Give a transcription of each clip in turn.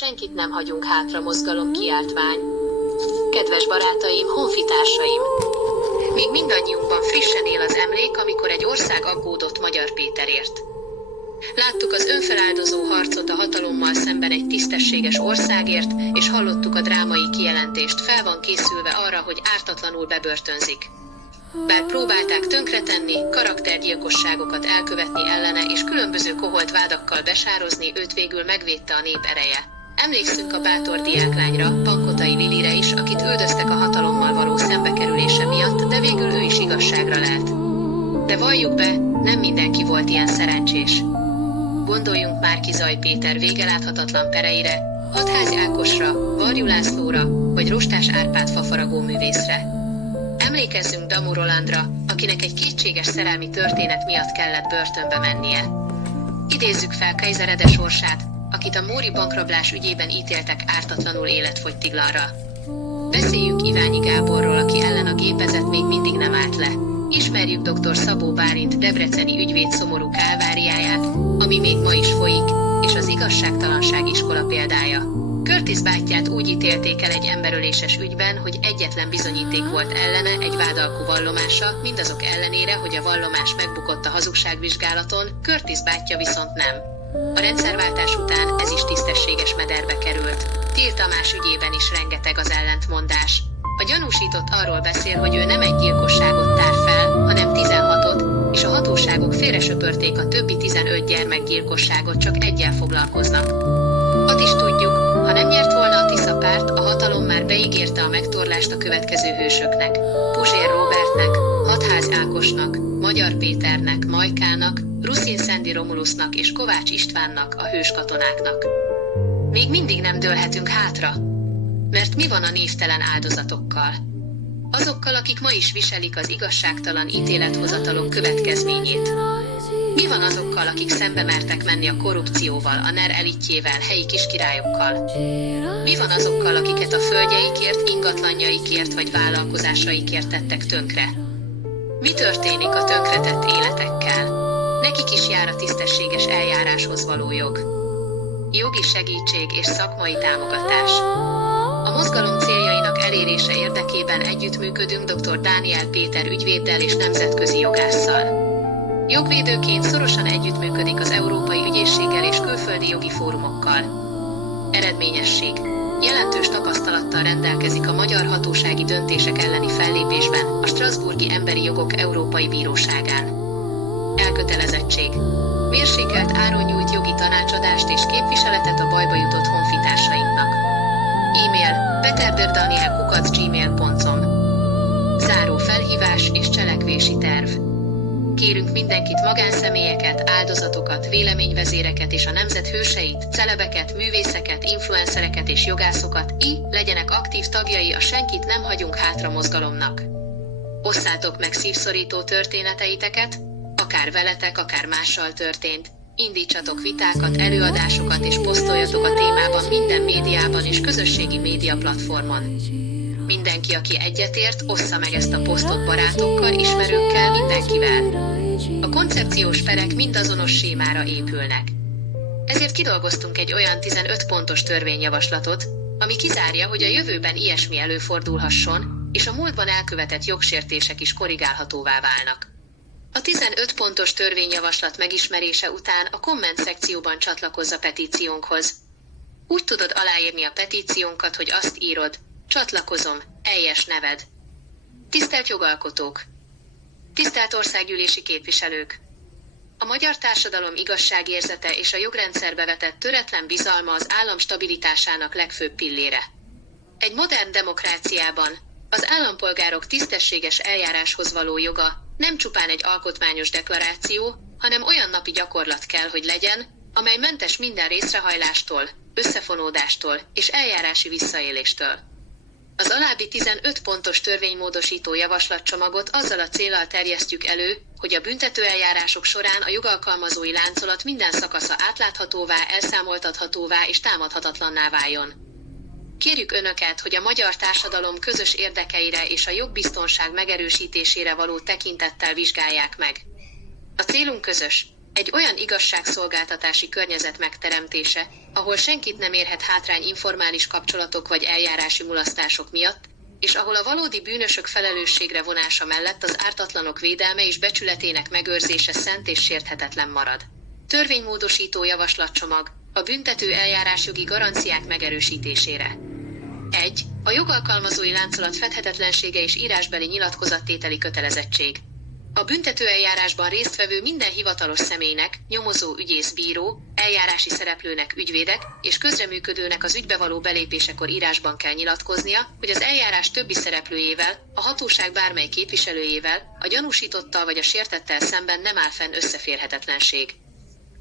senkit nem hagyunk hátra mozgalom kiáltvány. Kedves barátaim, honfitársaim! Még mindannyiunkban frissen él az emlék, amikor egy ország aggódott Magyar Péterért. Láttuk az önfeláldozó harcot a hatalommal szemben egy tisztességes országért, és hallottuk a drámai kijelentést, fel van készülve arra, hogy ártatlanul bebörtönzik. Bár próbálták tönkretenni, karaktergyilkosságokat elkövetni ellene és különböző koholt vádakkal besározni, őt végül megvédte a nép ereje. Emlékszünk a bátor diáklányra, Pankotai Lilire is, akit üldöztek a hatalommal való szembekerülése miatt, de végül ő is igazságra lelt. De valljuk be, nem mindenki volt ilyen szerencsés. Gondoljunk Márki-Zay Péter végeláthatatlan pereire, Hatházi Ákosra, Varjú Lászlóra, vagy Rostás Árpád fafaragó művészre. Emlékezzünk Damu Rolandra, akinek egy kétséges szerelmi történet miatt kellett börtönbe mennie. Idézzük fel Kayser Ede sorsát, akit a Móri bankrablás ügyében ítéltek ártatlanul életfogytiglanra. Beszéljünk Iványi Gáborról, aki ellen a gépezet még mindig nem állt le. Ismerjük dr. Szabó Bálint debreceni ügyvéd szomorú kálváriáját, ami még ma is folyik, és az igazságtalanság iskola példája. Curtis bátyját úgy ítélték el egy emberöléses ügyben, hogy egyetlen bizonyíték volt ellene, egy vádalkú vallomása, mindazok ellenére, hogy a vallomás megbukott a hazugságvizsgálaton, Curtis bátyja viszont nem. A rendszerváltás után ez is tisztességes mederbe került. Till Tamás ügyében is rengeteg az ellentmondás. A gyanúsított arról beszél, hogy ő nem egy gyilkosságot tár fel, hanem 16-ot, és a hatóságok félresöpörték a többi 15 gyermekgyilkosságot, csak egyel foglalkoznak. Azt is tudjuk, ha nem nyert volna a Tisza párt, a hatalom már beígérte a megtorlást a következő hősöknek. Puzsér Róbertnek, Hatházi Ákosnak, Magyar Péternek, Majkának, Ruszin Szendi Romulusnak és Kovács Istvánnak, a hős katonáknak. Még mindig nem dőlhetünk hátra. Mert mi van a névtelen áldozatokkal? Azokkal, akik ma is viselik az igazságtalan ítélethozatalok következményét. Mi van azokkal, akik szembe mertek menni a korrupcióval, a NER elitjével, helyi kiskirályokkal? Mi van azokkal, akiket a földjeikért, ingatlanjaikért vagy vállalkozásaikért tettek tönkre? Mi történik a tönkretett életekkel? Nekik is jár a tisztességes eljáráshoz való jog. Jogi segítség és szakmai támogatás. A mozgalom céljainak elérése érdekében együttműködünk dr. Dániel Péter ügyvéddel és nemzetközi jogásszal. Jogvédőként szorosan együttműködik az Európai Ügyészséggel és külföldi jogi fórumokkal. Eredményesség. Jelentős tapasztalattal rendelkezik a magyar hatósági döntések elleni fellépésben, a Strasbourgi Emberi Jogok Európai Bíróságán. Elkötelezettség. Mérsékelt áron nyújt jogi tanácsadást és képviseletet a bajba jutott honfitársainknak. E-mail peterderdaniel@gmail.com. Záró felhívás és cselekvési terv. Kérünk mindenkit, magánszemélyeket, áldozatokat, véleményvezéreket és a nemzet hőseit, celebeket, művészeket, influencereket és jogászokat, legyenek aktív tagjai a Senkit nem hagyunk hátra mozgalomnak. Osszátok meg szívszorító történeteiteket, akár veletek, akár mással történt. Indítsatok vitákat, előadásokat és posztoljatok a témában minden médiában és közösségi média platformon. Mindenki, aki egyetért, ossza meg ezt a posztot barátokkal, ismerőkkel, mindenkivel. A koncepciós perek mind azonos sémára épülnek. Ezért kidolgoztunk egy olyan 15 pontos törvényjavaslatot, ami kizárja, hogy a jövőben ilyesmi előfordulhasson, és a múltban elkövetett jogsértések is korrigálhatóvá válnak. A 15 pontos törvényjavaslat megismerése után a komment szekcióban csatlakozz a petíciónkhoz. Úgy tudod aláírni a petíciónkat, hogy azt írod: csatlakozom, teljes neved. Tisztelt jogalkotók! Tisztelt országgyűlési képviselők! A magyar társadalom igazságérzete és a jogrendszerbe vetett töretlen bizalma az állam stabilitásának legfőbb pillére. Egy modern demokráciában az állampolgárok tisztességes eljáráshoz való joga nem csupán egy alkotmányos deklaráció, hanem olyan napi gyakorlat kell, hogy legyen, amely mentes minden részrehajlástól, összefonódástól és eljárási visszaéléstől. Az alábbi 15 pontos törvénymódosító javaslatcsomagot azzal a céllal terjesztjük elő, hogy a büntetőeljárások során a jogalkalmazói láncolat minden szakasza átláthatóvá, elszámoltathatóvá és támadhatatlanná váljon. Kérjük Önöket, hogy a magyar társadalom közös érdekeire és a jogbiztonság megerősítésére való tekintettel vizsgálják meg. A célunk közös: Egy olyan igazságszolgáltatási környezet megteremtése, ahol senkit nem érhet hátrány informális kapcsolatok vagy eljárási mulasztások miatt, és ahol a valódi bűnösök felelősségre vonása mellett az ártatlanok védelme és becsületének megőrzése szent és sérthetetlen marad. Törvénymódosító javaslatcsomag a büntető eljárásjogi garanciák megerősítésére. 1. A jogalkalmazói láncolat fedhetetlensége és írásbeli nyilatkozattételi kötelezettség. A büntetőeljárásban résztvevő minden hivatalos személynek, nyomozó, ügyész, bíró, eljárási szereplőnek, ügyvédek és közreműködőnek az ügybe való belépésekor írásban kell nyilatkoznia, hogy az eljárás többi szereplőjével, a hatóság bármely képviselőjével, a gyanúsítottal vagy a sértettel szemben nem áll fenn összeférhetetlenség.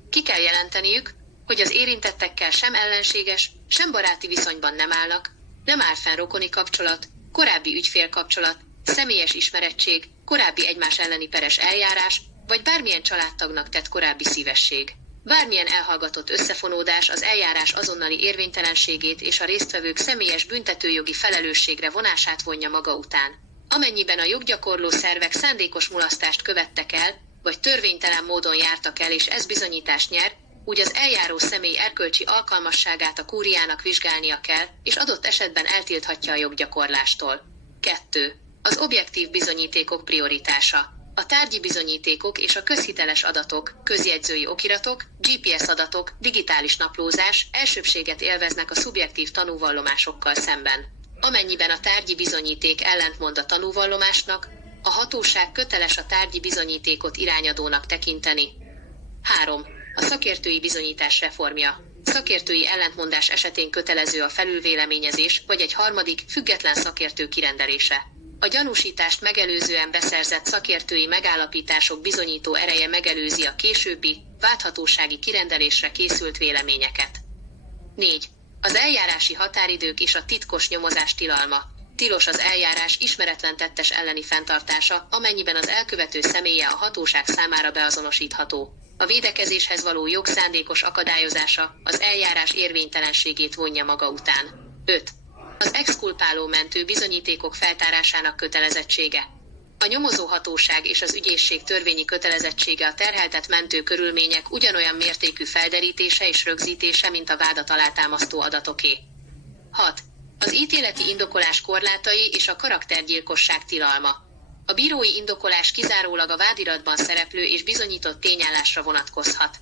Ki kell jelenteniük, hogy az érintettekkel sem ellenséges, sem baráti viszonyban nem állnak, nem áll fenn rokoni kapcsolat, korábbi ügyfélkapcsolat, személyes ismerettség, korábbi egymás elleni peres eljárás, vagy bármilyen családtagnak tett korábbi szívesség. Bármilyen elhallgatott összefonódás az eljárás azonnali érvénytelenségét és a résztvevők személyes büntetőjogi felelősségre vonását vonja maga után. Amennyiben a joggyakorló szervek szándékos mulasztást követtek el, vagy törvénytelen módon jártak el és ez bizonyítást nyer, úgy az eljáró személy erkölcsi alkalmasságát a kúriának vizsgálnia kell, és adott esetben eltilthatja a joggyakorlástól. 2. Az objektív bizonyítékok prioritása. A tárgyi bizonyítékok és a közhiteles adatok, közjegyzői okiratok, GPS adatok, digitális naplózás elsőbbséget élveznek a szubjektív tanúvallomásokkal szemben. Amennyiben a tárgyi bizonyíték ellentmond a tanúvallomásnak, a hatóság köteles a tárgyi bizonyítékot irányadónak tekinteni. 3. A szakértői bizonyítás reformja. Szakértői ellentmondás esetén kötelező a felülvéleményezés vagy egy harmadik, független szakértő kirendelése. A gyanúsítást megelőzően beszerzett szakértői megállapítások bizonyító ereje megelőzi a későbbi, válthatósági kirendelésre készült véleményeket. 4. Az eljárási határidők és a titkos nyomozás tilalma. Tilos az eljárás ismeretlen tettes elleni fenntartása, amennyiben az elkövető személye a hatóság számára beazonosítható. A védekezéshez való jog szándékos akadályozása az eljárás érvénytelenségét vonja maga után. 5. Az exkulpáló mentő bizonyítékok feltárásának kötelezettsége. A nyomozóhatóság és az ügyészség törvényi kötelezettsége a terheltet mentő körülmények ugyanolyan mértékű felderítése és rögzítése, mint a vádat alátámasztó adatoké. 6. Az ítéleti indokolás korlátai és a karaktergyilkosság tilalma. A bírói indokolás kizárólag a vádiratban szereplő és bizonyított tényállásra vonatkozhat.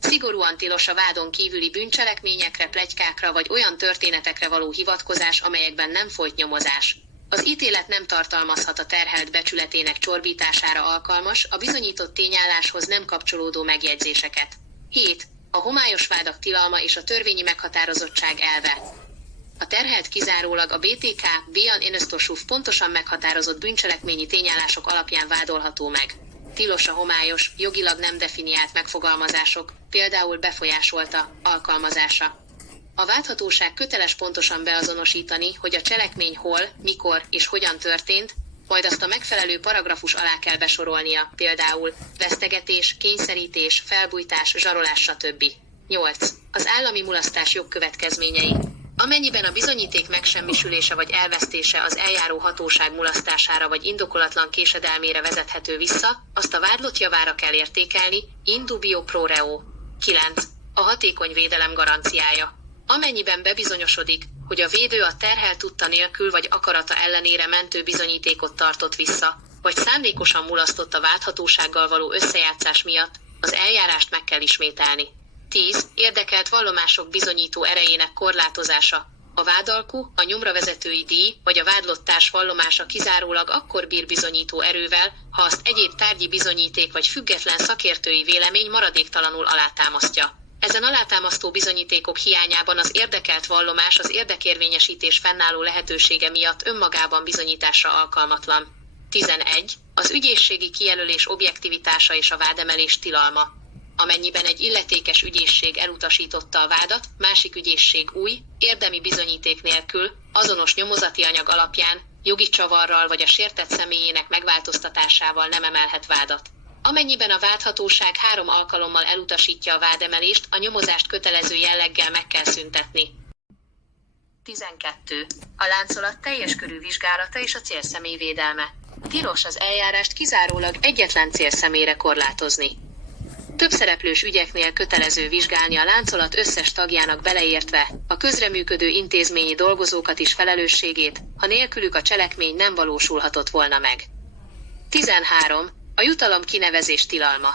Szigorúan tilos a vádon kívüli bűncselekményekre, pletykákra vagy olyan történetekre való hivatkozás, amelyekben nem folyt nyomozás. Az ítélet nem tartalmazhat a terhelt becsületének csorbítására alkalmas, a bizonyított tényálláshoz nem kapcsolódó megjegyzéseket. 7. A homályos vádak tilalma és a törvényi meghatározottság elve. A terhelt kizárólag a BTK, Bian Enestosuf pontosan meghatározott bűncselekményi tényállások alapján vádolható meg. Tilos a homályos, jogilag nem definiált megfogalmazások, például befolyásolta, alkalmazása. A vádhatóság köteles pontosan beazonosítani, hogy a cselekmény hol, mikor és hogyan történt, majd azt a megfelelő paragrafus alá kell besorolnia, például vesztegetés, kényszerítés, felbujtás, zsarolás, stb. 8. Az állami mulasztás jogkövetkezményei. Amennyiben a bizonyíték megsemmisülése vagy elvesztése az eljáró hatóság mulasztására vagy indokolatlan késedelmére vezethető vissza, azt a vádlott javára kell értékelni, in dubio pro reo. 9. A hatékony védelem garanciája. Amennyiben bebizonyosodik, hogy a védő a terhelt tudta nélkül vagy akarata ellenére mentő bizonyítékot tartott vissza, vagy szándékosan mulasztott a vádhatósággal való összejátszás miatt, az eljárást meg kell ismételni. 10. Érdekelt vallomások bizonyító erejének korlátozása. A vádalkú, a nyomravezetői díj vagy a vádlott társ vallomása kizárólag akkor bír bizonyító erővel, ha azt egyéb tárgyi bizonyíték vagy független szakértői vélemény maradéktalanul alátámasztja. Ezen alátámasztó bizonyítékok hiányában az érdekelt vallomás az érdekérvényesítés fennálló lehetősége miatt önmagában bizonyításra alkalmatlan. 11. Az ügyészségi kijelölés objektivitása és a vádemelés tilalma. Amennyiben egy illetékes ügyészség elutasította a vádat, másik ügyészség új, érdemi bizonyíték nélkül, azonos nyomozati anyag alapján, jogi csavarral vagy a sértett személyének megváltoztatásával nem emelhet vádat. Amennyiben a vádhatóság 3 alkalommal elutasítja a vádemelést, a nyomozást kötelező jelleggel meg kell szüntetni. 12. A láncolat teljes körű vizsgálata és a célszemély védelme. Tilos az eljárást kizárólag egyetlen célszemélyre korlátozni. Több szereplős ügyeknél kötelező vizsgálni a láncolat összes tagjának beleértve a közreműködő intézményi dolgozókat is felelősségét, ha nélkülük a cselekmény nem valósulhatott volna meg. 13. A jutalom kinevezés tilalma.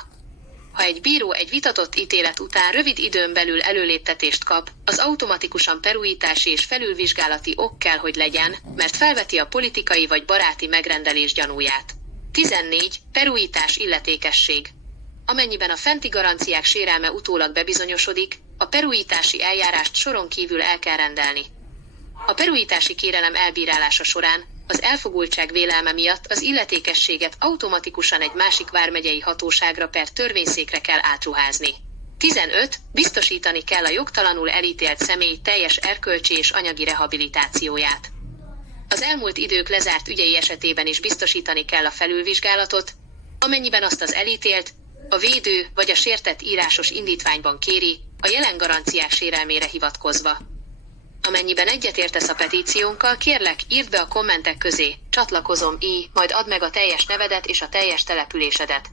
Ha egy bíró egy vitatott ítélet után rövid időn belül előléptetést kap, az automatikusan perújítási és felülvizsgálati ok kell, hogy legyen, mert felveti a politikai vagy baráti megrendelés gyanúját. 14. Perújítás illetékesség. Amennyiben a fenti garanciák sérelme utólag bebizonyosodik, a perújítási eljárást soron kívül el kell rendelni. A perújítási kérelem elbírálása során az elfogultság vélelme miatt az illetékességet automatikusan egy másik vármegyei hatóságra per törvényszékre kell átruházni. 15. Biztosítani kell a jogtalanul elítélt személy teljes erkölcsi és anyagi rehabilitációját. Az elmúlt idők lezárt ügyei esetében is biztosítani kell a felülvizsgálatot, amennyiben azt az elítélt, a védő vagy a sértett írásos indítványban kéri, a jelen garanciák sérelmére hivatkozva. Amennyiben egyetértesz a petíciónkkal, kérlek, írd be a kommentek közé, csatlakozom majd add meg a teljes nevedet és a teljes településedet.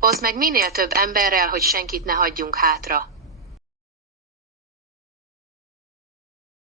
Oszd meg minél több emberrel, hogy senkit ne hagyjunk hátra.